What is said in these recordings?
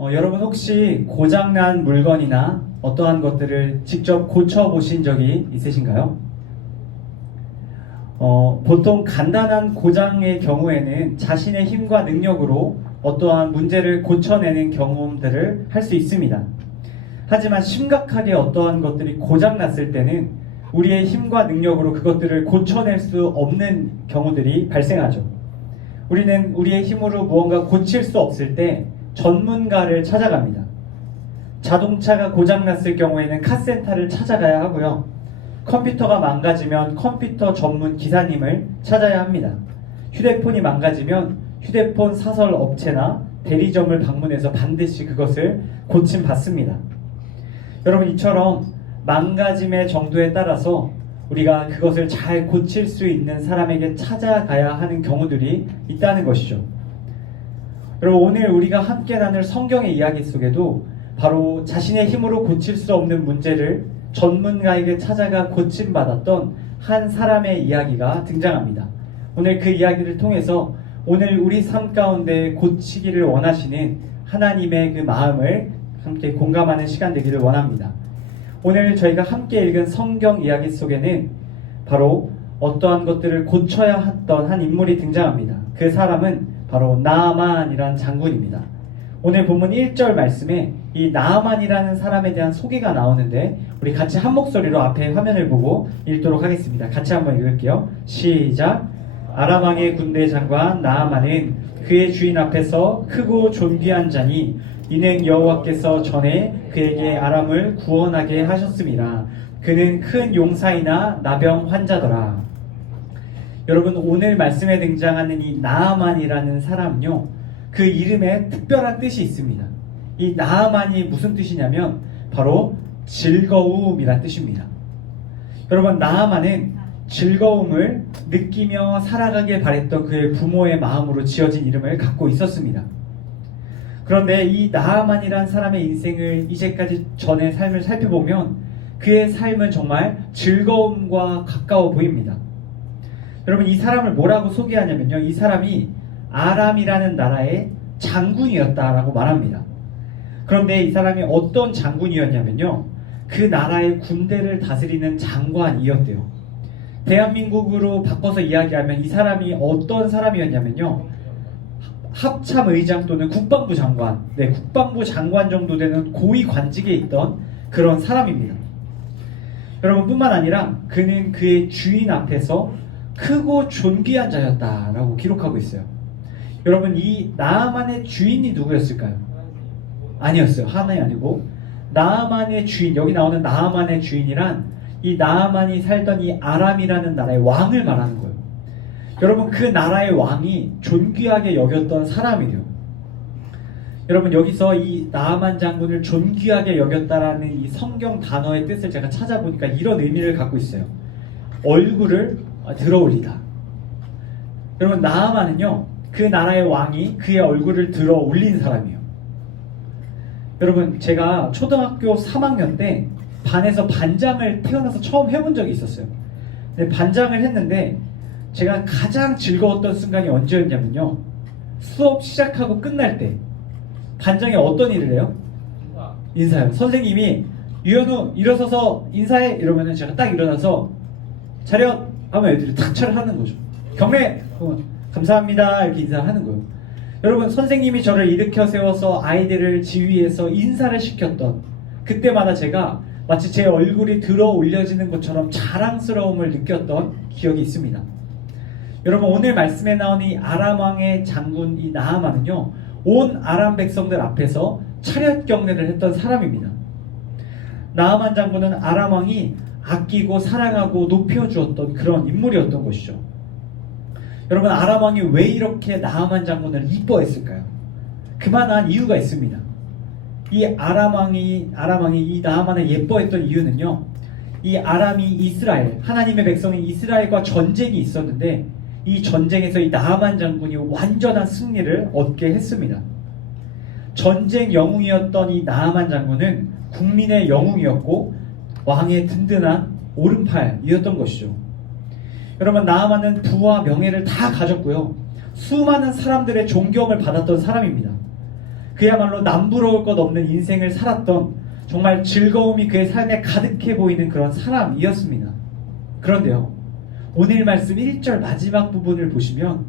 여러분 혹시 고장난 물건이나 어떠한 것들을 직접 고쳐보신 적이 있으신가요? 보통 간단한 고장의 경우에는 자신의 힘과 능력으로 어떠한 문제를 고쳐내는 경험들을 할 수 있습니다. 하지만 심각하게 어떠한 것들이 고장났을 때는 우리의 힘과 능력으로 그것들을 고쳐낼 수 없는 경우들이 발생하죠. 우리는 우리의 힘으로 무언가 고칠 수 없을 때 전문가를 찾아갑니다. 자동차가 고장났을 경우에는 카센터를 찾아가야 하고요. 컴퓨터가 망가지면 컴퓨터 전문 기사님을 찾아야 합니다. 휴대폰이 망가지면 휴대폰 사설 업체나 대리점을 방문해서 반드시 그것을 고침받습니다. 여러분, 이처럼 망가짐의 정도에 따라서 우리가 그것을 잘 고칠 수 있는 사람에게 찾아가야 하는 경우들이 있다는 것이죠. 여러분, 오늘 우리가 함께 나눌 성경의 이야기 속에도 바로 자신의 힘으로 고칠 수 없는 문제를 전문가에게 찾아가 고침받았던 한 사람의 이야기가 등장합니다. 오늘 그 이야기를 통해서 오늘 우리 삶 가운데 고치기를 원하시는 하나님의 그 마음을 함께 공감하는 시간 되기를 원합니다. 오늘 저희가 함께 읽은 성경 이야기 속에는 바로 어떠한 것들을 고쳐야 했던 한 인물이 등장합니다. 그 사람은 바로 나아만이라는 장군입니다. 오늘 본문 1절 말씀에 이 나아만이라는 사람에 대한 소개가 나오는데 우리 같이 한 목소리로 앞에 화면을 보고 읽도록 하겠습니다. 같이 한번 읽을게요. 시작. 아람 왕의 군대 장관 나아만은 그의 주인 앞에서 크고 존귀한 자니 이는 여호와께서 전에 그에게 아람을 구원하게 하셨음이라. 그는 큰 용사이나 나병 환자더라. 여러분, 오늘 말씀에 등장하는 이 나아만이라는 사람은요, 그 이름에 특별한 뜻이 있습니다. 이 나아만이 무슨 뜻이냐면 바로 즐거움이란 뜻입니다. 여러분, 나아만은 즐거움을 느끼며 살아가길 바랬던 그의 부모의 마음으로 지어진 이름을 갖고 있었습니다. 그런데 이 나아만이란 사람의 인생을 이제까지 전의 삶을 살펴보면 그의 삶은 정말 즐거움과 가까워 보입니다. 여러분, 이 사람을 뭐라고 소개하냐면요, 이 사람이 아람이라는 나라의 장군이었다라고 말합니다. 그런데 이 사람이 어떤 장군이었냐면요, 그 나라의 군대를 다스리는 장관이었대요. 대한민국으로 바꿔서 이야기하면 이 사람이 어떤 사람이었냐면요, 합참의장 또는 국방부 장관, 국방부 장관 정도 되는 고위 관직에 있던 그런 사람입니다. 여러분, 뿐만 아니라 그는 그의 주인 앞에서 크고 존귀한 자였다라고 기록하고 있어요. 여러분, 이 나아만의 주인이 누구였을까요? 아니었어요. 하나이 아니고 나아만의 주인, 여기 나오는 나아만의 주인이란 이 나아만이 살던 이 아람이라는 나라의 왕을 말하는 거예요. 여러분, 그 나라의 왕이 존귀하게 여겼던 사람이래요. 여러분, 여기서 이 나아만 장군을 존귀하게 여겼다라는 이 성경 단어의 뜻을 제가 찾아보니까 이런 의미를 갖고 있어요. 얼굴을 들어올리다. 여러분, 나아만은요, 그 나라의 왕이 그의 얼굴을 들어 올린 사람이에요. 여러분, 제가 초등학교 3학년 때 반에서 반장을 태어나서 처음 해본 적이 있었어요. 근데 반장을 했는데 제가 가장 즐거웠던 순간이 언제였냐면요, 수업 시작하고 끝날 때 반장이 어떤 일을 해요? 인사해요. 선생님이 유현우 일어서서 인사해 이러면은 제가 딱 일어나서 차렷 하면 애들이 탁 차려하는 거죠. 경례 감사합니다 이렇게 인사하는 거예요. 여러분, 선생님이 저를 일으켜 세워서 아이들을 지휘해서 인사를 시켰던 그때마다 제가 마치 제 얼굴이 들어 올려지는 것처럼 자랑스러움을 느꼈던 기억이 있습니다. 여러분, 오늘 말씀에 나오는 이 아람 왕의 장군 이 나아만은요, 온 아람 백성들 앞에서 차렷 경례를 했던 사람입니다. 나아만 장군은 아람 왕이 아끼고 사랑하고 높여주었던 그런 인물이었던 것이죠. 여러분, 아람 왕이 왜 이렇게 나아만 장군을 이뻐했을까요? 그만한 이유가 있습니다. 이 아람 왕이 이 나아만을 예뻐했던 이유는요, 이 아람이 이스라엘, 하나님의 백성인 이스라엘과 전쟁이 있었는데 이 전쟁에서 이 나아만 장군이 완전한 승리를 얻게 했습니다. 전쟁 영웅이었던 이 나아만 장군은 국민의 영웅이었고 왕의 든든한 오른팔이었던 것이죠. 여러분, 나아만은 부와 명예를 다 가졌고요, 수많은 사람들의 존경을 받았던 사람입니다. 그야말로 남부러울 것 없는 인생을 살았던 정말 즐거움이 그의 삶에 가득해 보이는 그런 사람이었습니다. 그런데요, 오늘 말씀 1절 마지막 부분을 보시면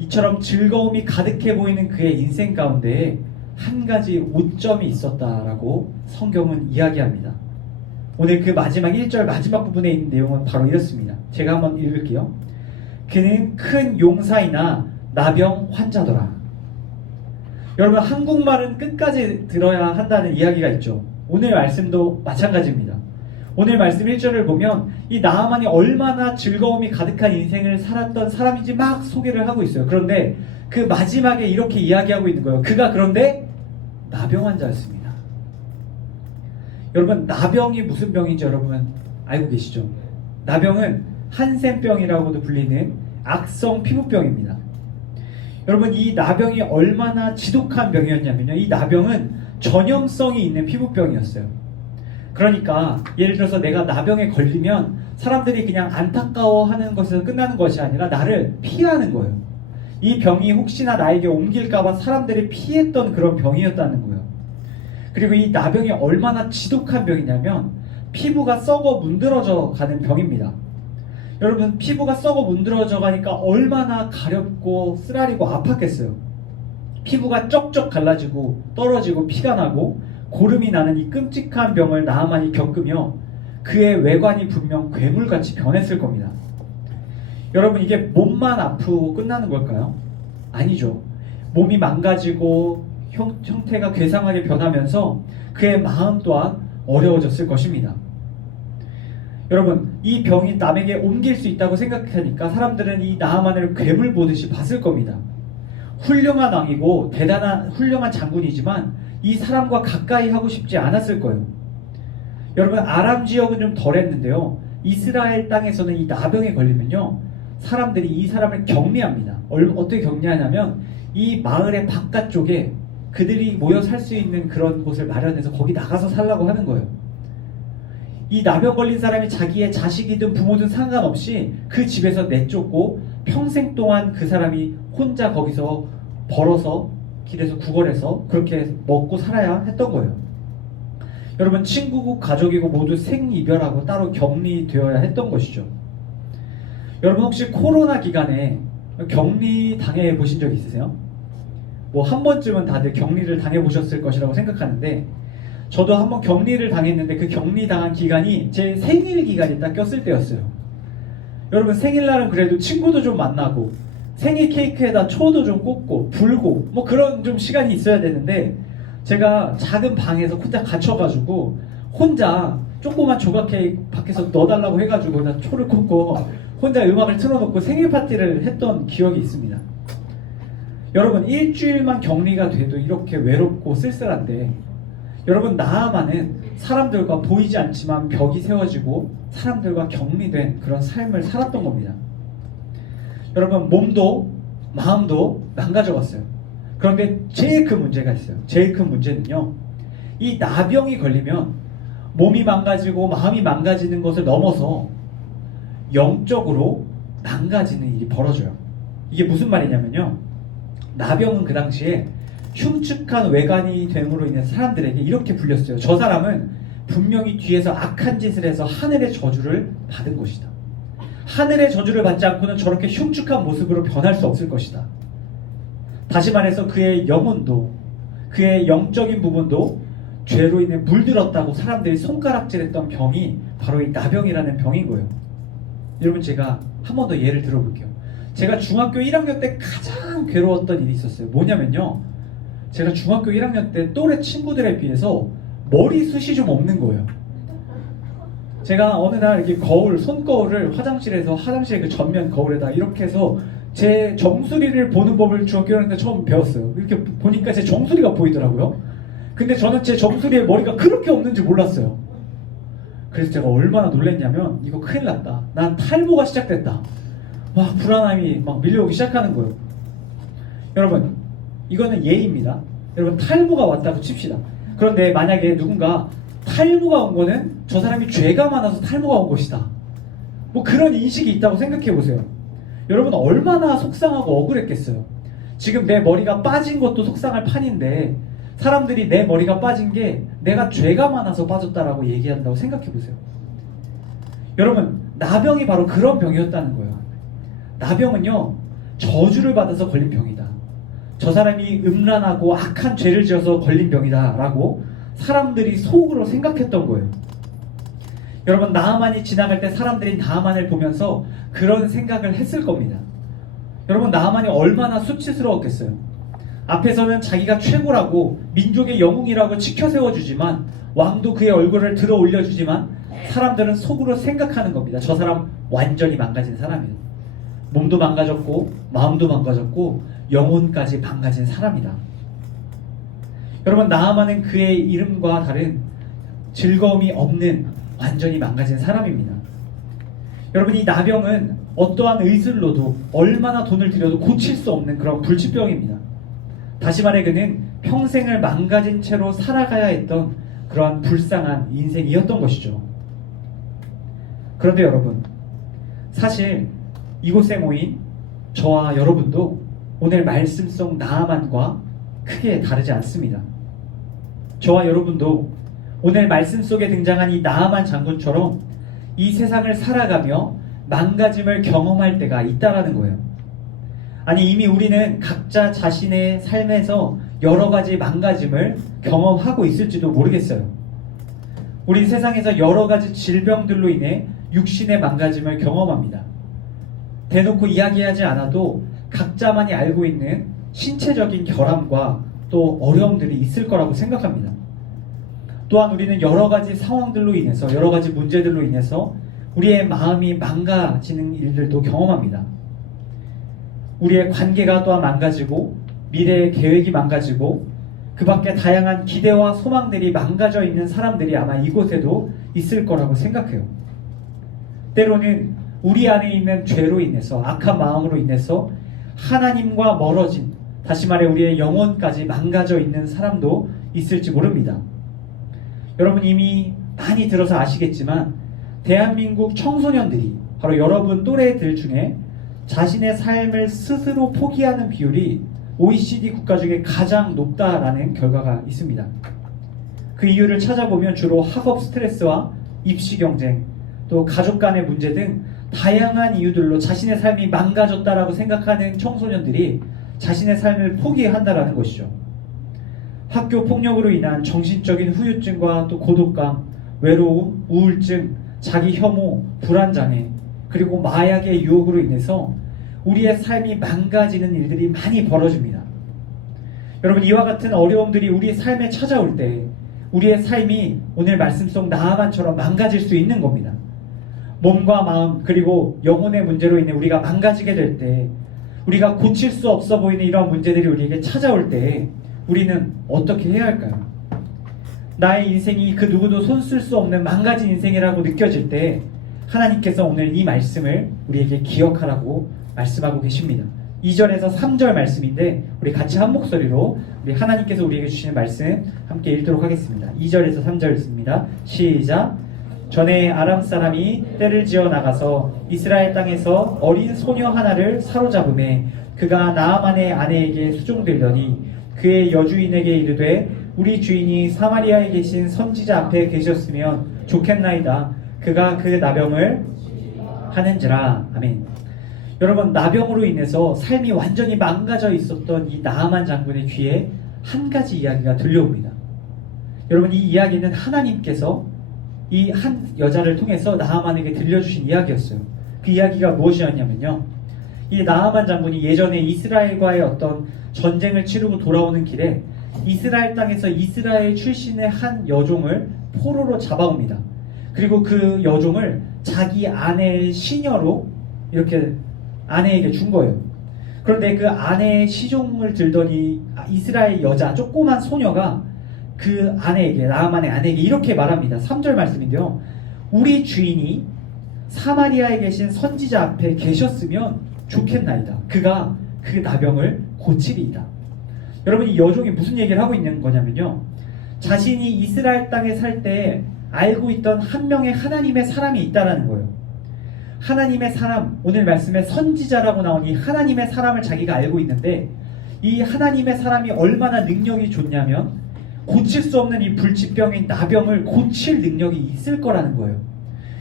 이처럼 즐거움이 가득해 보이는 그의 인생 가운데에 한 가지 오점이 있었다라고 성경은 이야기합니다. 오늘 그 마지막 1절 마지막 부분에 있는 내용은 바로 이렇습니다. 제가 한번 읽을게요. 그는 큰 용사이나 나병 환자더라. 여러분, 한국말은 끝까지 들어야 한다는 이야기가 있죠. 오늘 말씀도 마찬가지입니다. 오늘 말씀 1절을 보면 이 나아만이 얼마나 즐거움이 가득한 인생을 살았던 사람인지 막 소개를 하고 있어요. 그런데 그 마지막에 이렇게 이야기하고 있는 거예요. 그가 그런데 나병 환자였습니다. 여러분, 나병이 무슨 병인지 여러분 알고 계시죠? 나병은 한센병이라고도 불리는 악성 피부병입니다. 여러분, 이 나병이 얼마나 지독한 병이었냐면요, 이 나병은 전염성이 있는 피부병이었어요. 그러니까 예를 들어서 내가 나병에 걸리면 사람들이 그냥 안타까워하는 것에서 끝나는 것이 아니라 나를 피하는 거예요. 이 병이 혹시나 나에게 옮길까봐 사람들이 피했던 그런 병이었다는 거예요. 그리고 이 나병이 얼마나 지독한 병이냐면 피부가 썩어 문드러져 가는 병입니다. 여러분, 피부가 썩어 문드러져 가니까 얼마나 가렵고 쓰라리고 아팠겠어요. 피부가 쩍쩍 갈라지고 떨어지고 피가 나고 고름이 나는 이 끔찍한 병을 나아만이 겪으며 그의 외관이 분명 괴물같이 변했을 겁니다. 여러분, 이게 몸만 아프고 끝나는 걸까요? 아니죠. 몸이 망가지고 형태가 괴상하게 변하면서 그의 마음 또한 어려워졌을 것입니다. 여러분, 이 병이 남에게 옮길 수 있다고 생각하니까 사람들은 이 나아만을 괴물 보듯이 봤을 겁니다. 훌륭한 왕이고 대단한 훌륭한 장군이지만 이 사람과 가까이 하고 싶지 않았을 거예요. 여러분, 아람 지역은 좀 덜했는데요, 이스라엘 땅에서는 이 나병에 걸리면요, 사람들이 이 사람을 격리합니다. 어떻게 격리하냐면 이 마을의 바깥쪽에 그들이 모여 살 수 있는 그런 곳을 마련해서 거기 나가서 살라고 하는 거예요. 이 나병 걸린 사람이 자기의 자식이든 부모든 상관없이 그 집에서 내쫓고 평생 동안 그 사람이 혼자 거기서 벌어서 길에서 구걸해서 그렇게 먹고 살아야 했던 거예요. 여러분, 친구고 가족이고 모두 생이별하고 따로 격리되어야 했던 것이죠. 여러분, 혹시 코로나 기간에 격리 당해 보신 적 있으세요? 뭐 한 번쯤은 다들 격리를 당해 보셨을 것이라고 생각하는데, 저도 한번 격리를 당했는데 그 격리 당한 기간이 제 생일 기간이 딱 꼈을 때였어요. 여러분, 생일날은 그래도 친구도 좀 만나고 생일 케이크에다 초도 좀 꽂고 불고 뭐 그런 좀 시간이 있어야 되는데, 제가 작은 방에서 혼자 갇혀가지고 혼자 조그만 조각 케이크 밖에서 넣어달라고 해가지고 나 초를 꽂고 혼자 음악을 틀어놓고 생일 파티를 했던 기억이 있습니다. 여러분, 일주일만 격리가 돼도 이렇게 외롭고 쓸쓸한데, 여러분, 나아만은 사람들과 보이지 않지만 벽이 세워지고 사람들과 격리된 그런 삶을 살았던 겁니다. 여러분, 몸도 마음도 망가져갔어요. 그런데 제일 큰 문제가 있어요. 제일 큰 문제는요, 이 나병이 걸리면 몸이 망가지고 마음이 망가지는 것을 넘어서 영적으로 망가지는 일이 벌어져요. 이게 무슨 말이냐면요, 나병은 그 당시에 흉측한 외관이 됨으로 인해서 사람들에게 이렇게 불렸어요. 저 사람은 분명히 뒤에서 악한 짓을 해서 하늘의 저주를 받은 것이다. 하늘의 저주를 받지 않고는 저렇게 흉측한 모습으로 변할 수 없을 것이다. 다시 말해서 그의 영혼도, 그의 영적인 부분도 죄로 인해 물들었다고 사람들이 손가락질했던 병이 바로 이 나병이라는 병인 거예요. 여러분, 제가 한 번 더 예를 들어볼게요. 제가 중학교 1학년 때 가장 괴로웠던 일이 있었어요. 뭐냐면요, 제가 중학교 1학년 때 또래 친구들에 비해서 머리숱이 좀 없는 거예요. 제가 어느 날 이렇게 손거울을 화장실에서 화장실 그 전면 거울에다 이렇게 해서 제 정수리를 보는 법을 중학교 1학년 때 처음 배웠어요. 이렇게 보니까 제 정수리가 보이더라고요. 근데 저는 제 정수리에 머리가 그렇게 없는지 몰랐어요. 그래서 제가 얼마나 놀랐냐면, 이거 큰일 났다, 난 탈모가 시작됐다, 와, 불안함이 막 밀려오기 시작하는 거예요. 여러분, 이거는 예입니다. 여러분, 탈모가 왔다고 칩시다. 그런데 만약에 누군가 탈모가 온 거는 저 사람이 죄가 많아서 탈모가 온 것이다, 뭐 그런 인식이 있다고 생각해 보세요. 여러분, 얼마나 속상하고 억울했겠어요. 지금 내 머리가 빠진 것도 속상할 판인데 사람들이 내 머리가 빠진 게 내가 죄가 많아서 빠졌다라고 얘기한다고 생각해 보세요. 여러분, 나병이 바로 그런 병이었다는 거예요. 나병은요, 저주를 받아서 걸린 병이다. 저 사람이 음란하고 악한 죄를 지어서 걸린 병이다 라고 사람들이 속으로 생각했던 거예요. 여러분, 나아만이 지나갈 때 사람들이 나아만을 보면서 그런 생각을 했을 겁니다. 여러분, 나아만이 얼마나 수치스러웠겠어요. 앞에서는 자기가 최고라고 민족의 영웅이라고 치켜 세워주지만, 왕도 그의 얼굴을 들어 올려주지만 사람들은 속으로 생각하는 겁니다. 저 사람 완전히 망가진 사람이에요. 몸도 망가졌고 마음도 망가졌고 영혼까지 망가진 사람이다. 여러분, 나아만은 그의 이름과 다른 즐거움이 없는 완전히 망가진 사람입니다. 여러분, 이 나병은 어떠한 의술로도 얼마나 돈을 들여도 고칠 수 없는 그런 불치병입니다. 다시 말해 그는 평생을 망가진 채로 살아가야 했던 그러한 불쌍한 인생이었던 것이죠. 그런데 여러분, 사실 이곳에 모인 저와 여러분도 오늘 말씀 속 나아만과 크게 다르지 않습니다. 저와 여러분도 오늘 말씀 속에 등장한 이 나아만 장군처럼 이 세상을 살아가며 망가짐을 경험할 때가 있다라는 거예요. 아니, 이미 우리는 각자 자신의 삶에서 여러 가지 망가짐을 경험하고 있을지도 모르겠어요. 우리 세상에서 여러 가지 질병들로 인해 육신의 망가짐을 경험합니다. 대놓고 이야기하지 않아도 각자만이 알고 있는 신체적인 결함과 또 어려움들이 있을 거라고 생각합니다. 또한 우리는 여러 가지 상황들로 인해서, 여러 가지 문제들로 인해서 우리의 마음이 망가지는 일들도 경험합니다. 우리의 관계가 또한 망가지고 미래의 계획이 망가지고 그 밖에 다양한 기대와 소망들이 망가져 있는 사람들이 아마 이곳에도 있을 거라고 생각해요. 때로는 우리 안에 있는 죄로 인해서, 악한 마음으로 인해서 하나님과 멀어진, 다시 말해 우리의 영혼까지 망가져 있는 사람도 있을지 모릅니다. 여러분, 이미 많이 들어서 아시겠지만 대한민국 청소년들이 바로 여러분 또래들 중에 자신의 삶을 스스로 포기하는 비율이 OECD 국가 중에 가장 높다라는 결과가 있습니다. 그 이유를 찾아보면 주로 학업 스트레스와 입시 경쟁, 또 가족 간의 문제 등 다양한 이유들로 자신의 삶이 망가졌다라고 생각하는 청소년들이 자신의 삶을 포기한다라는 것이죠. 학교 폭력으로 인한 정신적인 후유증과 또 고독감, 외로움, 우울증, 자기 혐오, 불안장애, 그리고 마약의 유혹으로 인해서 우리의 삶이 망가지는 일들이 많이 벌어집니다. 여러분, 이와 같은 어려움들이 우리의 삶에 찾아올 때 우리의 삶이 오늘 말씀 속 나아만처럼 망가질 수 있는 겁니다. 몸과 마음 그리고 영혼의 문제로 인해 우리가 망가지게 될 때, 우리가 고칠 수 없어 보이는 이러한 문제들이 우리에게 찾아올 때 우리는 어떻게 해야 할까요? 나의 인생이 그 누구도 손쓸 수 없는 망가진 인생이라고 느껴질 때 하나님께서 오늘 이 말씀을 우리에게 기억하라고 말씀하고 계십니다. 2절에서 3절 말씀인데 우리 같이 한 목소리로 우리 하나님께서 우리에게 주시는 말씀 함께 읽도록 하겠습니다. 2절에서 3절 읽습니다. 시작. 전에 아람 사람이 떼를 지어 나가서 이스라엘 땅에서 어린 소녀 하나를 사로잡음에 그가 나아만의 아내에게 수종들더니 그의 여주인에게 이르되 우리 주인이 사마리아에 계신 선지자 앞에 계셨으면 좋겠나이다. 그가 그 나병을 하는지라. 아멘. 여러분, 나병으로 인해서 삶이 완전히 망가져 있었던 이 나아만 장군의 귀에 한 가지 이야기가 들려옵니다. 여러분, 이 이야기는 하나님께서 이 한 여자를 통해서 나아만에게 들려주신 이야기였어요. 그 이야기가 무엇이었냐면요, 이 나아만 장군이 예전에 이스라엘과의 어떤 전쟁을 치르고 돌아오는 길에 이스라엘 땅에서 이스라엘 출신의 한 여종을 포로로 잡아옵니다. 그리고 그 여종을 자기 아내의 시녀로 이렇게 아내에게 준 거예요. 그런데 그 아내의 시종을 들더니 이스라엘 여자 조그만 소녀가 그 아내에게, 나아만의 아내에게 이렇게 말합니다. 3절 말씀인데요, 우리 주인이 사마리아에 계신 선지자 앞에 계셨으면 좋겠나이다. 그가 그 나병을 고치리이다. 여러분, 이 여종이 무슨 얘기를 하고 있는 거냐면요, 자신이 이스라엘 땅에 살 때 알고 있던 한 명의 하나님의 사람이 있다라는 거예요. 하나님의 사람, 오늘 말씀에 선지자라고 나온 이 하나님의 사람을 자기가 알고 있는데 이 하나님의 사람이 얼마나 능력이 좋냐면 고칠 수 없는 이 불치병인 나병을 고칠 능력이 있을 거라는 거예요.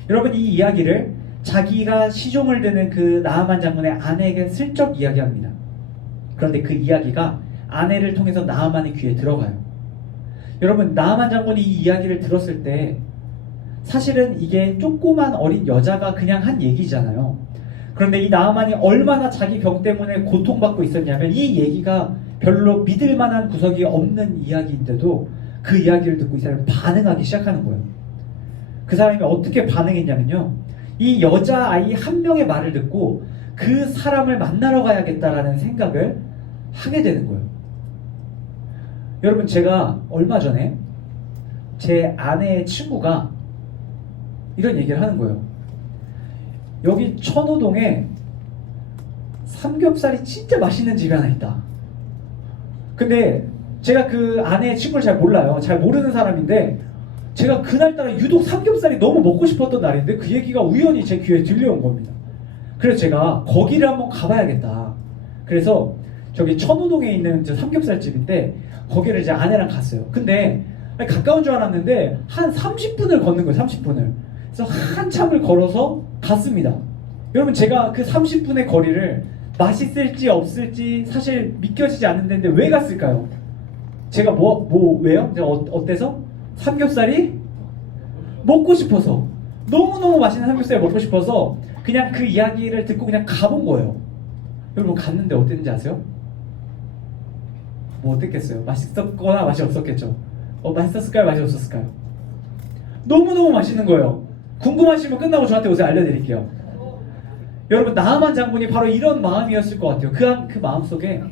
여러분, 이 이야기를 자기가 시종을 드는 그 나아만 장군의 아내에게 슬쩍 이야기합니다. 그런데 그 이야기가 아내를 통해서 나아만의 귀에 들어가요. 여러분, 나아만 장군이 이 이야기를 들었을 때 사실은 이게 조그만 어린 여자가 그냥 한 얘기잖아요. 그런데 이 나아만이 얼마나 자기 병 때문에 고통받고 있었냐면 이 얘기가 별로 믿을 만한 구석이 없는 이야기인데도 그 이야기를 듣고 이 사람이 반응하기 시작하는 거예요. 그 사람이 어떻게 반응했냐면요, 이 여자아이 한 명의 말을 듣고 그 사람을 만나러 가야겠다라는 생각을 하게 되는 거예요. 여러분, 제가 얼마 전에 제 아내의 친구가 이런 얘기를 하는 거예요. 여기 천호동에 삼겹살이 진짜 맛있는 집이 하나 있다. 근데 제가 그 아내의 친구를 잘 몰라요. 잘 모르는 사람인데 제가 그날따라 유독 삼겹살이 너무 먹고 싶었던 날인데 그 얘기가 우연히 제 귀에 들려온 겁니다. 그래서 제가 거기를 한번 가봐야겠다. 그래서 저기 천호동에 있는 저 삼겹살집인데 거기를 이제 아내랑 갔어요. 근데 가까운 줄 알았는데 한 30분을 걷는 거예요. 30분을. 그래서 한참을 걸어서 갔습니다. 여러분, 제가 그 30분의 거리를 맛있을지 없을지 사실 믿겨지지 않는데 왜 갔을까요? 제가 왜요? 제가 어때서? 삼겹살이 먹고 싶어서, 너무너무 맛있는 삼겹살이 먹고 싶어서 그냥 그 이야기를 듣고 그냥 가본 거예요. 여러분, 갔는데 어땠는지 아세요? 뭐 어땠겠어요? 맛있었거나 맛이 없었겠죠. 맛있었을까요? 맛이 없었을까요? 너무너무 맛있는 거예요. 궁금하시면 끝나고 저한테 오세요. 알려드릴게요. 여러분, 나아만 장군이 바로 이런 마음이었을 것 같아요. 그 마음속에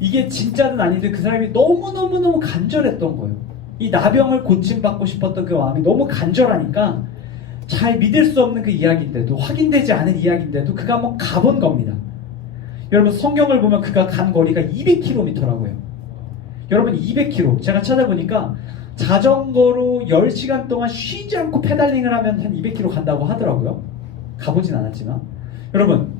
이게 진짜는 아닌데 그 사람이 너무너무너무 간절했던 거예요. 이 나병을 고침받고 싶었던 그 마음이 너무 간절하니까 잘 믿을 수 없는 그 이야기인데도, 확인되지 않은 이야기인데도 그가 한번 가본 겁니다. 여러분, 성경을 보면 그가 간 거리가 200km라고요. 여러분, 200km. 제가 찾아보니까 자전거로 10시간 동안 쉬지 않고 페달링을 하면 한 200km 간다고 하더라고요. 가보진 않았지만. 여러분,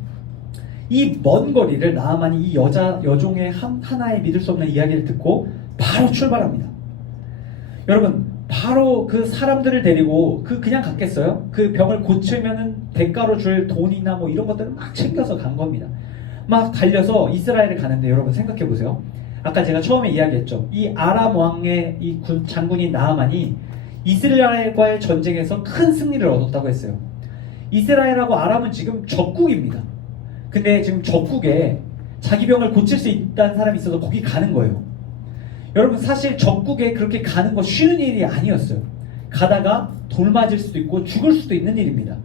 이 먼 거리를 나아만이 이 여종의 하나의 믿을 수 없는 이야기를 듣고 바로 출발합니다. 여러분, 바로 그 사람들을 데리고 그냥 갔겠어요? 그 병을 고치면은 대가로 줄 돈이나 뭐 이런 것들을 막 챙겨서 간 겁니다. 막 달려서 이스라엘을 가는데, 여러분 생각해 보세요. 아까 제가 처음에 이야기했죠. 이 아람 왕의 이 장군인 나아만이 이스라엘과의 전쟁에서 큰 승리를 얻었다고 했어요. 이스라엘하고 아람은 지금 적국입니다. 근데 지금 적국에 자기 병을 고칠 수 있다는 사람이 있어서 거기 가는 거예요. 여러분, 사실 적국에 그렇게 가는 거 쉬운 일이 아니었어요. 가다가 돌 맞을 수도 있고 죽을 수도 있는 일입니다.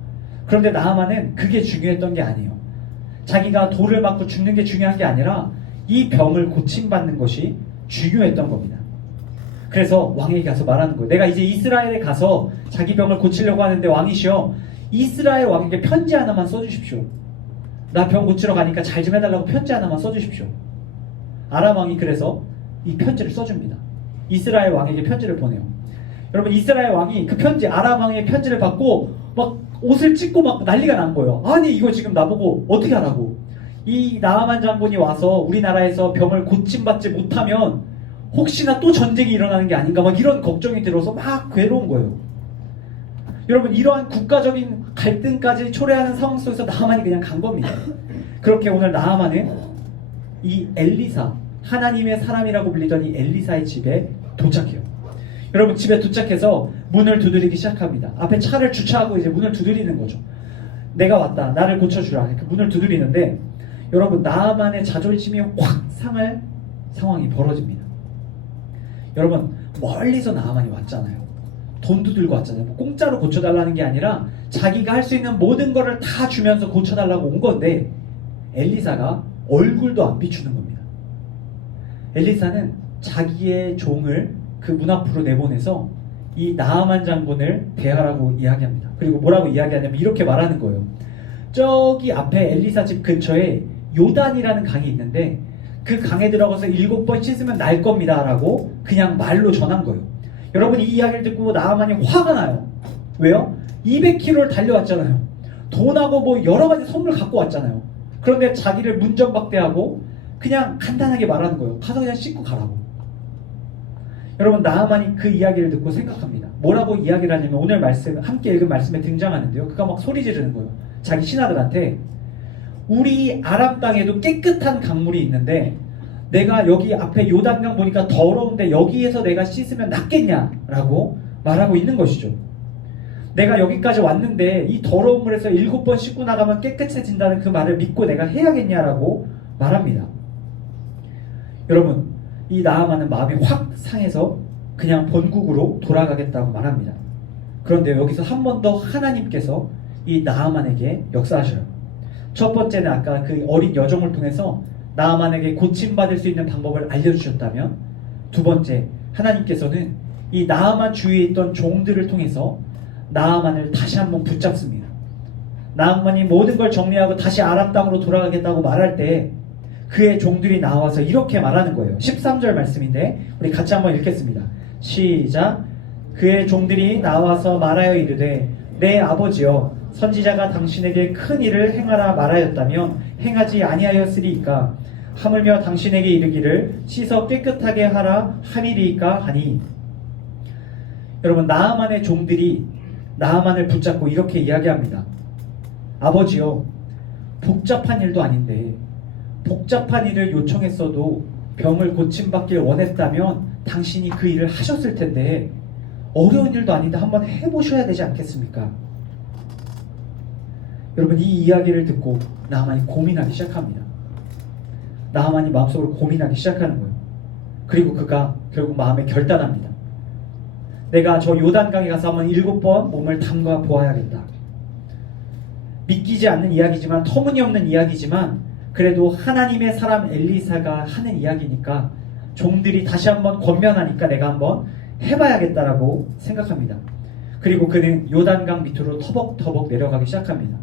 그런데 나아만은 그게 중요했던 게 아니에요. 자기가 돌을 맞고 죽는 게 중요한 게 아니라 이 병을 고침받는 것이 중요했던 겁니다. 그래서 왕에게 가서 말하는 거예요. 내가 이제 이스라엘에 가서 자기 병을 고치려고 하는데, 왕이시여, 이스라엘 왕에게 편지 하나만 써주십시오. 나 병 고치러 가니까 잘 좀 해달라고 편지 하나만 써주십시오. 아람 왕이 그래서 이 편지를 써줍니다. 이스라엘 왕에게 편지를 보내요. 여러분, 이스라엘 왕이 그 편지, 아람 왕의 편지를 받고 막 옷을 찢고 막 난리가 난 거예요. 아니, 이거 지금 나보고 어떻게 하라고. 이 나아만 장군이 와서 우리나라에서 병을 고침받지 못하면 혹시나 또 전쟁이 일어나는 게 아닌가, 막 이런 걱정이 들어서 막 괴로운 거예요. 여러분, 이러한 국가적인 갈등까지 초래하는 상황 속에서 나아만이 그냥 간 겁니다. 그렇게 오늘 나아만은 이 엘리사, 하나님의 사람이라고 불리던 이 엘리사의 집에 도착해요. 여러분, 집에 도착해서 문을 두드리기 시작합니다. 앞에 차를 주차하고 이제 문을 두드리는 거죠. 내가 왔다, 나를 고쳐주라. 그 문을 두드리는데, 여러분, 나아만의 자존심이 확 상할 상황이 벌어집니다. 여러분, 멀리서 나아만이 왔잖아요. 돈도 들고 왔잖아요. 뭐 공짜로 고쳐달라는 게 아니라 자기가 할 수 있는 모든 거를 다 주면서 고쳐달라고 온 건데, 엘리사가 얼굴도 안 비추는 겁니다. 엘리사는 자기의 종을 그 문 앞으로 내보내서 이 나아만 장군을 대하라고 이야기합니다. 그리고 뭐라고 이야기하냐면 이렇게 말하는 거예요. 저기 앞에 엘리사 집 근처에 요단이라는 강이 있는데 그 강에 들어가서 7번 씻으면 날 겁니다 라고 그냥 말로 전한 거예요. 여러분, 이 이야기를 듣고 나아만이 화가 나요. 왜요? 200km를 달려왔잖아요. 돈하고 뭐 여러 가지 선물 갖고 왔잖아요. 그런데 자기를 문전박대하고 그냥 간단하게 말하는 거예요. 가서 그냥 씻고 가라고. 여러분, 나아만이 그 이야기를 듣고 생각합니다. 뭐라고 이야기를 하냐면 오늘 말씀, 함께 읽은 말씀에 등장하는데요. 그가 막 소리 지르는 거예요. 자기 신하들한테 우리 아람 땅에도 깨끗한 강물이 있는데 내가 여기 앞에 요단강 보니까 더러운데 여기에서 내가 씻으면 낫겠냐라고 말하고 있는 것이죠. 내가 여기까지 왔는데 이 더러운 물에서 7번 씻고 나가면 깨끗해진다는 그 말을 믿고 내가 해야겠냐라고 말합니다. 여러분, 이 나아만은 마음이 확 상해서 그냥 본국으로 돌아가겠다고 말합니다. 그런데 여기서 한 번 더 하나님께서 이 나아만에게 역사하셔요. 첫 번째는 아까 그 어린 여종을 통해서 나아만에게 고침받을 수 있는 방법을 알려주셨다면, 두 번째, 하나님께서는 이 나아만 주위에 있던 종들을 통해서 나아만을 다시 한번 붙잡습니다. 나아만이 모든 걸 정리하고 다시 아람 땅으로 돌아가겠다고 말할 때 그의 종들이 나와서 이렇게 말하는 거예요. 13절 말씀인데 우리 같이 한번 읽겠습니다. 시작. 그의 종들이 나와서 말하여 이르되 내 아버지여, 선지자가 당신에게 큰 일을 행하라 말하였다면 행하지 아니하였으리이까. 하물며 당신에게 이르기를 씻어 깨끗하게 하라 하리이까 하니. 여러분, 나아만의 종들이 나아만을 붙잡고 이렇게 이야기합니다. 아버지요, 복잡한 일도 아닌데 복잡한 일을 요청했어도 병을 고침받길 원했다면 당신이 그 일을 하셨을 텐데 어려운 일도 아닌데 한번 해보셔야 되지 않겠습니까? 여러분, 이 이야기를 듣고 나아만이 고민하기 시작합니다. 나아만이 마음속으로 고민하기 시작하는 거예요. 그리고 그가 결국 마음에 결단합니다. 내가 저 요단강에 가서 한번 7번 몸을 담가 보아야겠다. 믿기지 않는 이야기지만, 터무니없는 이야기지만 그래도 하나님의 사람 엘리사가 하는 이야기니까, 종들이 다시 한번 권면하니까 내가 한번 해봐야겠다라고 생각합니다. 그리고 그는 요단강 밑으로 터벅터벅 내려가기 시작합니다.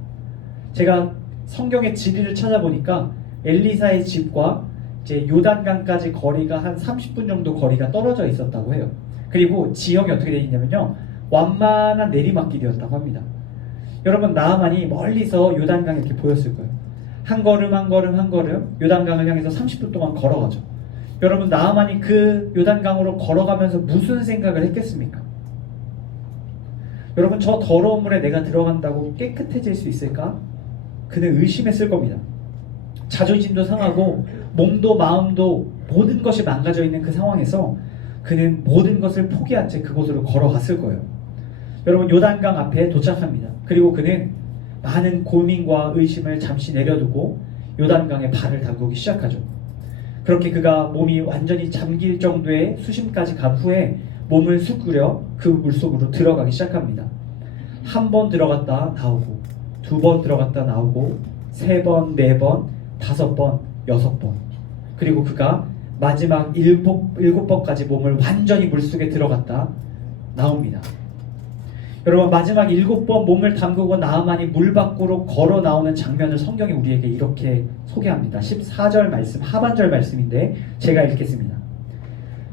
제가 성경의 지리를 찾아보니까 엘리사의 집과 이제 요단강까지 거리가 한 30분 정도 거리가 떨어져 있었다고 해요. 그리고 지형이 어떻게 되어 있냐면요, 완만한 내리막길이었다고 합니다. 여러분, 나아만이 멀리서 요단강이 이렇게 보였을 거예요. 한 걸음 한 걸음 한 걸음 요단강을 향해서 30분 동안 걸어가죠. 여러분, 나아만이 그 요단강으로 걸어가면서 무슨 생각을 했겠습니까? 여러분, 저 더러운 물에 내가 들어간다고 깨끗해질 수 있을까? 그는 의심했을 겁니다. 자존심도 상하고 몸도 마음도 모든 것이 망가져 있는 그 상황에서 그는 모든 것을 포기한 채 그곳으로 걸어갔을 거예요. 여러분, 요단강 앞에 도착합니다. 그리고 그는 많은 고민과 의심을 잠시 내려두고 요단강에 발을 담그기 시작하죠. 그렇게 그가 몸이 완전히 잠길 정도의 수심까지 간 후에 몸을 쑥그려 그 물속으로 들어가기 시작합니다. 한 번 들어갔다 나오고, 두 번 들어갔다 나오고, 3번, 4번, 5번, 6번. 그리고 그가 마지막 7번까지 몸을 완전히 물속에 들어갔다 나옵니다. 여러분, 마지막 7번 몸을 담그고 나아만이 물 밖으로 걸어 나오는 장면을 성경이 우리에게 이렇게 소개합니다. 14절 말씀, 하반절 말씀인데 제가 읽겠습니다.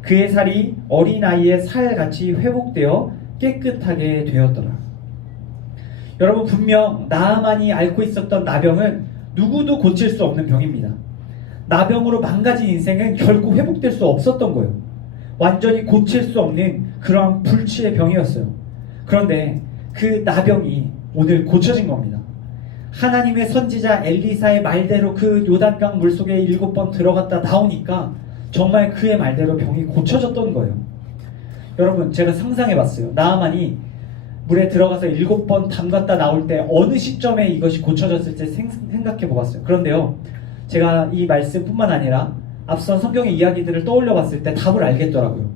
그의 살이 어린아이의 살같이 회복되어 깨끗하게 되었더라. 여러분, 분명 나아만이 앓고 있었던 나병은 누구도 고칠 수 없는 병입니다. 나병으로 망가진 인생은 결코 회복될 수 없었던 거예요. 완전히 고칠 수 없는 그러한 불치의 병이었어요. 그런데 그 나병이 오늘 고쳐진 겁니다. 하나님의 선지자 엘리사의 말대로 그 요단강 물속에 7번 들어갔다 나오니까 정말 그의 말대로 병이 고쳐졌던 거예요. 여러분, 제가 상상해봤어요. 나아만이 물에 들어가서 7번 담갔다 나올 때 어느 시점에 이것이 고쳐졌을지 생각해보았어요. 그런데요, 제가 이 말씀뿐만 아니라 앞선 성경의 이야기들을 떠올려 봤을 때 답을 알겠더라고요.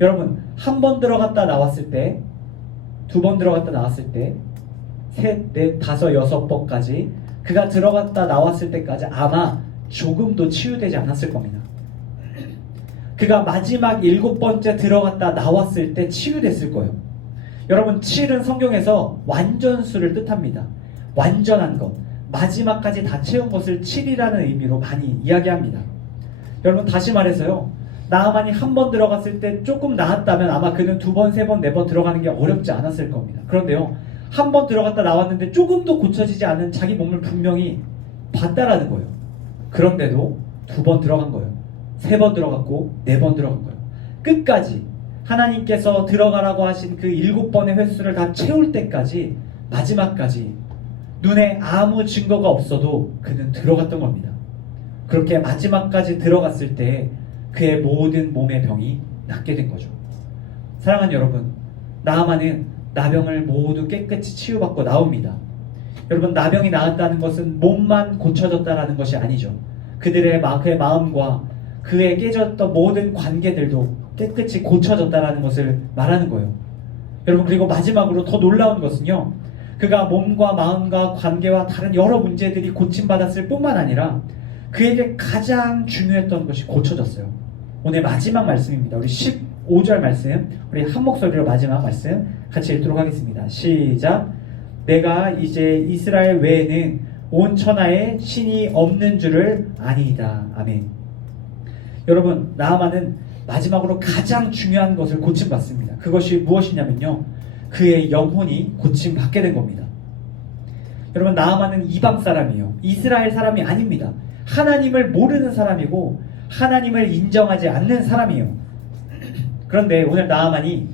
여러분, 한 번 들어갔다 나왔을 때, 2번 들어갔다 나왔을 때, 3, 4, 5, 6번까지 그가 들어갔다 나왔을 때까지 아마 조금도 치유되지 않았을 겁니다. 그가 마지막 7번째 들어갔다 나왔을 때 치유됐을 거예요. 여러분, 7은 성경에서 완전수를 뜻합니다. 완전한 것, 마지막까지 다 채운 것을 7이라는 의미로 많이 이야기합니다. 여러분, 다시 말해서요, 나아만이 한 번 들어갔을 때 조금 나았다면 아마 그는 2번, 3번, 4번 들어가는 게 어렵지 않았을 겁니다. 그런데요, 한 번 들어갔다 나왔는데 조금도 고쳐지지 않은 자기 몸을 분명히 봤다라는 거예요. 그런데도 2번 들어간 거예요. 3번 들어갔고 4번 들어간 거예요. 끝까지 하나님께서 들어가라고 하신 그 7번의 횟수를 다 채울 때까지, 마지막까지 눈에 아무 증거가 없어도 그는 들어갔던 겁니다. 그렇게 마지막까지 들어갔을 때 그의 모든 몸의 병이 낫게 된 거죠. 사랑하는 여러분, 나아만은 나병을 모두 깨끗이 치유받고 나옵니다. 여러분, 나병이 나았다는 것은 몸만 고쳐졌다는 것이 아니죠. 그의 마음과 그의 깨졌던 모든 관계들도 깨끗이 고쳐졌다는 것을 말하는 거예요. 여러분, 그리고 마지막으로 더 놀라운 것은요, 그가 몸과 마음과 관계와 다른 여러 문제들이 고침받았을 뿐만 아니라 그에게 가장 중요했던 것이 고쳐졌어요. 오늘 마지막 말씀입니다. 우리 15절 말씀, 우리 한 목소리로 마지막 말씀 같이 읽도록 하겠습니다. 시작. 내가 이제 이스라엘 외에는 온 천하에 신이 없는 줄을 아니이다. 아멘. 여러분, 나아만은 마지막으로 가장 중요한 것을 고침받습니다. 그것이 무엇이냐면요, 그의 영혼이 고침받게 된 겁니다. 여러분, 나아만은 이방 사람이에요. 이스라엘 사람이 아닙니다. 하나님을 모르는 사람이고 하나님을 인정하지 않는 사람이에요. 그런데 오늘 나아만이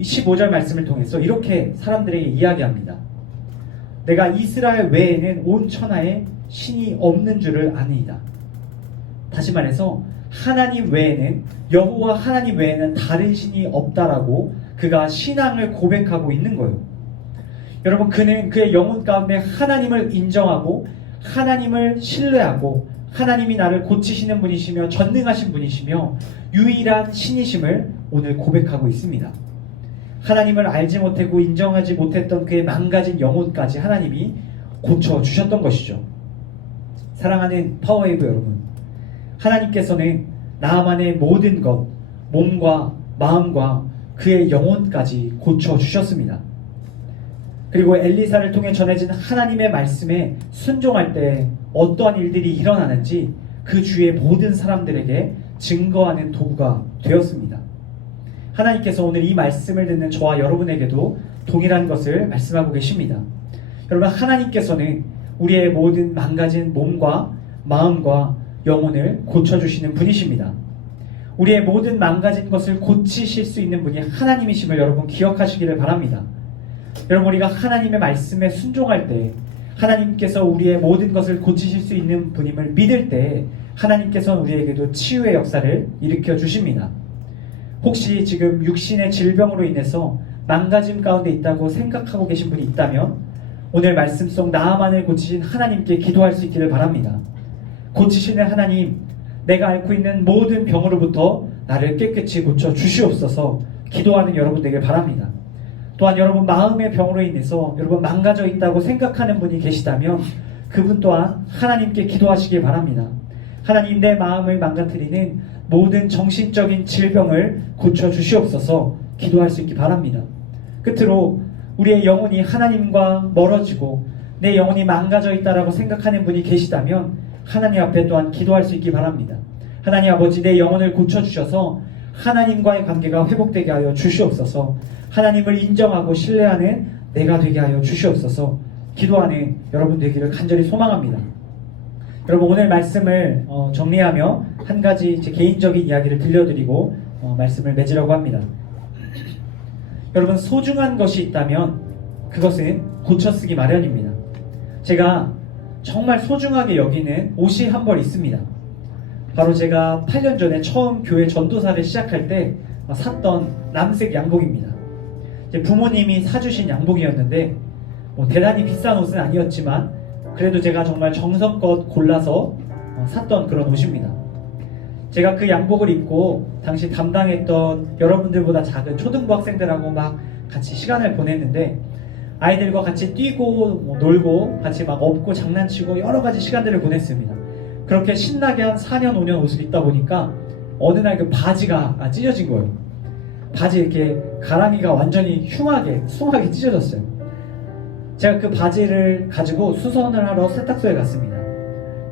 15절 말씀을 통해서 이렇게 사람들에게 이야기합니다. 내가 이스라엘 외에는 온 천하에 신이 없는 줄을 아니이다. 다시 말해서 하나님 외에는, 여호와 하나님 외에는 다른 신이 없다라고 그가 신앙을 고백하고 있는 거예요. 여러분, 그는 그의 영혼 가운데 하나님을 인정하고 하나님을 신뢰하고 하나님이 나를 고치시는 분이시며 전능하신 분이시며 유일한 신이심을 오늘 고백하고 있습니다. 하나님을 알지 못하고 인정하지 못했던 그의 망가진 영혼까지 하나님이 고쳐주셨던 것이죠. 사랑하는 파워웨이브 여러분, 하나님께서는 나아만의 모든 것, 몸과 마음과 그의 영혼까지 고쳐주셨습니다. 그리고 엘리사를 통해 전해진 하나님의 말씀에 순종할 때 어떠한 일들이 일어나는지 그 주위의 모든 사람들에게 증거하는 도구가 되었습니다. 하나님께서 오늘 이 말씀을 듣는 저와 여러분에게도 동일한 것을 말씀하고 계십니다. 여러분, 하나님께서는 우리의 모든 망가진 몸과 마음과 영혼을 고쳐주시는 분이십니다. 우리의 모든 망가진 것을 고치실 수 있는 분이 하나님이심을 여러분 기억하시기를 바랍니다. 여러분, 우리가 하나님의 말씀에 순종할 때, 하나님께서 우리의 모든 것을 고치실 수 있는 분임을 믿을 때 하나님께서는 우리에게도 치유의 역사를 일으켜 주십니다. 혹시 지금 육신의 질병으로 인해서 망가짐 가운데 있다고 생각하고 계신 분이 있다면 오늘 말씀 속 나아만을 고치신 하나님께 기도할 수 있기를 바랍니다. 고치시는 하나님, 내가 앓고 있는 모든 병으로부터 나를 깨끗이 고쳐 주시옵소서 기도하는 여러분 되길 바랍니다. 또한 여러분, 마음의 병으로 인해서 여러분 망가져 있다고 생각하는 분이 계시다면 그분 또한 하나님께 기도하시길 바랍니다. 하나님, 내 마음을 망가뜨리는 모든 정신적인 질병을 고쳐 주시옵소서 기도할 수 있기 바랍니다. 끝으로 우리의 영혼이 하나님과 멀어지고 내 영혼이 망가져 있다라고 생각하는 분이 계시다면 하나님 앞에 또한 기도할 수 있기 바랍니다. 하나님 아버지, 내 영혼을 고쳐주셔서 하나님과의 관계가 회복되게 하여 주시옵소서. 하나님을 인정하고 신뢰하는 내가 되게 하여 주시옵소서 기도하는 여러분 되기를 간절히 소망합니다. 여러분, 오늘 말씀을 정리하며 한 가지 제 개인적인 이야기를 들려드리고 말씀을 맺으려고 합니다. 여러분, 소중한 것이 있다면 그것은 고쳐쓰기 마련입니다. 제가 정말 소중하게 여기는 옷이 한 벌 있습니다. 바로 제가 8년 전에 처음 교회 전도사를 시작할 때 샀던 남색 양복입니다. 제 부모님이 사주신 양복이었는데 대단히 비싼 옷은 아니었지만 그래도 제가 정말 정성껏 골라서 샀던 그런 옷입니다. 제가 그 양복을 입고 당시 담당했던 여러분들보다 작은 초등부 학생들하고 막 같이 시간을 보냈는데 아이들과 같이 뛰고 놀고 같이 막 업고 장난치고 여러 가지 시간들을 보냈습니다. 그렇게 신나게 한 4년 5년 옷을 입다 보니까 어느 날 그 바지가 찢어진 거예요. 바지 이렇게 가랑이가 완전히 숭하게 찢어졌어요. 제가 그 바지를 가지고 수선을 하러 세탁소에 갔습니다.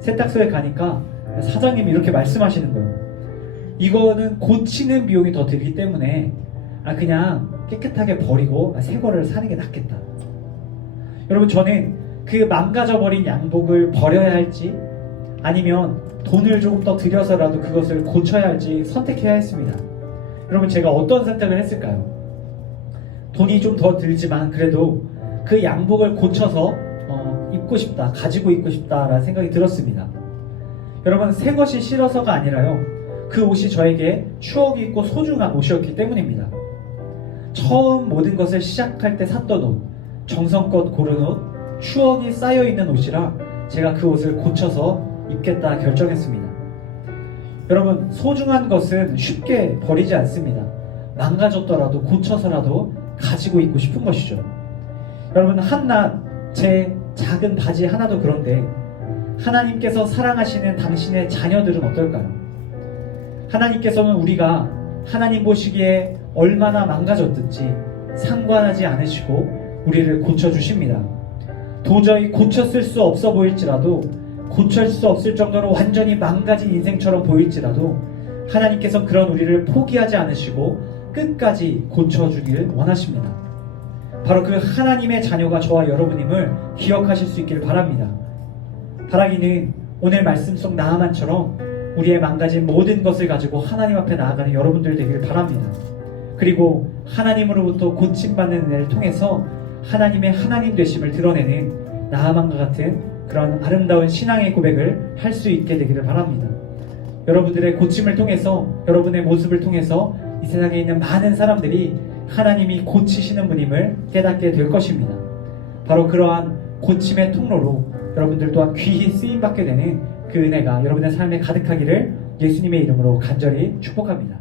세탁소에 가니까 사장님이 이렇게 말씀하시는 거예요. 이거는 고치는 비용이 더 들기 때문에 그냥 깨끗하게 버리고 새 거를 사는 게 낫겠다. 여러분, 저는 그 망가져버린 양복을 버려야 할지 아니면 돈을 조금 더 들여서라도 그것을 고쳐야 할지 선택해야 했습니다. 여러분, 제가 어떤 선택을 했을까요? 돈이 좀 더 들지만 그래도 그 양복을 고쳐서 입고 싶다, 가지고 입고 싶다라는 생각이 들었습니다. 여러분, 새 것이 싫어서가 아니라요, 그 옷이 저에게 추억이 있고 소중한 옷이었기 때문입니다. 처음 모든 것을 시작할 때 샀던 옷, 정성껏 고른 옷, 추억이 쌓여있는 옷이라 제가 그 옷을 고쳐서 입겠다 결정했습니다. 여러분, 소중한 것은 쉽게 버리지 않습니다. 망가졌더라도 고쳐서라도 가지고 있고 싶은 것이죠. 여러분, 한낱 제 작은 바지 하나도 그런데 하나님께서 사랑하시는 당신의 자녀들은 어떨까요? 하나님께서는 우리가 하나님 보시기에 얼마나 망가졌든지 상관하지 않으시고 우리를 고쳐주십니다. 도저히 고쳤을 수 없어 보일지라도, 고칠 수 없을 정도로 완전히 망가진 인생처럼 보일지라도 하나님께서 그런 우리를 포기하지 않으시고 끝까지 고쳐주길 원하십니다. 바로 그 하나님의 자녀가 저와 여러분임을 기억하실 수 있길 바랍니다. 바라기는 오늘 말씀 속 나아만처럼 우리의 망가진 모든 것을 가지고 하나님 앞에 나아가는 여러분들 되기를 바랍니다. 그리고 하나님으로부터 고침받는 은혜를 통해서 하나님의 하나님 되심을 드러내는 나아만과 같은 그런 아름다운 신앙의 고백을 할 수 있게 되기를 바랍니다. 여러분들의 고침을 통해서, 여러분의 모습을 통해서 이 세상에 있는 많은 사람들이 하나님이 고치시는 분임을 깨닫게 될 것입니다. 바로 그러한 고침의 통로로 여러분들 또한 귀히 쓰임받게 되는 그 은혜가 여러분의 삶에 가득하기를 예수님의 이름으로 간절히 축복합니다.